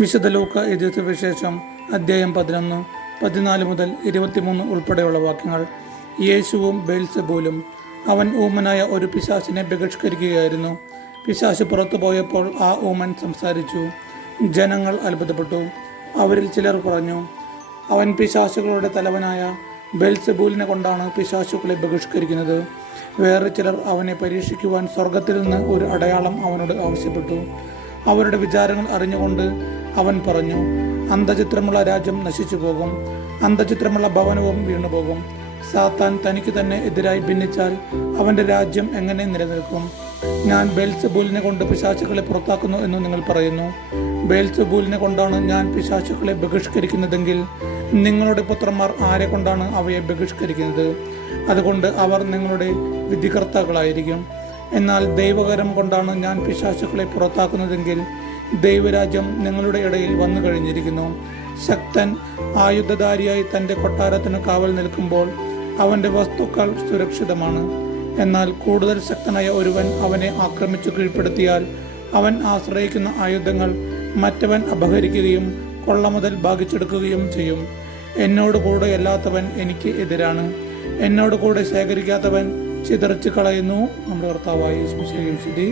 വിശുദ്ധ ലൂക്ക എഴുതിയ സുവിശേഷം അധ്യായം 11, 14 മുതൽ 23 ഉൾപ്പെടെയുള്ള വാക്യങ്ങൾ. യേശുവും ബെൽസെബൂലും. അവൻ ഊമനായ ഒരു പിശാചിനെ ബഹിഷ്കരിക്കുകയായിരുന്നു. പിശാച് പുറത്തു പോയപ്പോൾ ആ ഊമൻ സംസാരിച്ചു. ജനങ്ങൾ അത്ഭുതപ്പെട്ടു. അവരിൽ ചിലർ പറഞ്ഞു, അവൻ പിശാചുകളുടെ തലവനായ ബെൽസെബൂലിനെ കൊണ്ടാണ് പിശാചുക്കളെ ബഹിഷ്കരിക്കുന്നത്. വേറെ ചിലർ അവനെ പരീക്ഷിക്കുവാൻ സ്വർഗത്തിൽ നിന്ന് ഒരു അടയാളം അവനോട് ആവശ്യപ്പെട്ടു. അവരുടെ വിചാരങ്ങൾ അറിഞ്ഞുകൊണ്ട് അവൻ പറഞ്ഞു, അന്ധചിത്രമുള്ള രാജ്യം നശിച്ചു പോകും, അന്ധചിത്രമുള്ള ഭവനവും വീണുപോകും. സാത്താൻ തനിക്ക് തന്നെ എതിരായി ഭിന്നിച്ചാൽ അവൻ്റെ രാജ്യം എങ്ങനെ നിലനിൽക്കും? ഞാൻ ബെൽസെബൂലിനെ കൊണ്ട് പിശാചുക്കളെ പുറത്താക്കുന്നു എന്ന് നിങ്ങൾ പറയുന്നു. ബെൽസെബൂലിനെ കൊണ്ടാണ് ഞാൻ പിശാചുക്കളെ ബഹിഷ്കരിക്കുന്നതെങ്കിൽ നിങ്ങളുടെ പുത്രന്മാർ ആരെ കൊണ്ടാണ് അവയെ ബഹിഷ്കരിക്കുന്നത്? അതുകൊണ്ട് അവർ നിങ്ങളുടെ വിധികർത്താക്കളായിരിക്കും. എന്നാൽ ദൈവകരം കൊണ്ടാണ് ഞാൻ പിശാചുക്കളെ പുറത്താക്കുന്നതെങ്കിൽ ദൈവരാജ്യം നിങ്ങളുടെ ഇടയിൽ വന്നു കഴിഞ്ഞിരിക്കുന്നു. ശക്തൻ ആയുധധാരിയായി തൻ്റെ കൊട്ടാരത്തിന് കാവൽ നിൽക്കുമ്പോൾ അവൻ്റെ വസ്തുക്കൾ സുരക്ഷിതമാണ്. എന്നാൽ കൂടുതൽ ശക്തനായ ഒരുവൻ അവനെ ആക്രമിച്ചു കീഴ്പ്പെടുത്തിയാൽ അവൻ ആശ്രയിക്കുന്ന ആയുധങ്ങൾ മറ്റവൻ അപഹരിക്കുകയും കൊള്ളമുതൽ ഭാഗിച്ചെടുക്കുകയും ചെയ്യും. എന്നോട് കൂടെ അല്ലാത്തവൻ എനിക്ക് എതിരാണ്, എന്നോട് കൂടെ ശേഖരിക്കാത്തവൻ ചിതറിച്ചു കളയുന്നു. നമ്മുടെ കർത്താവായ യേശുവിനെ സ്തുതി.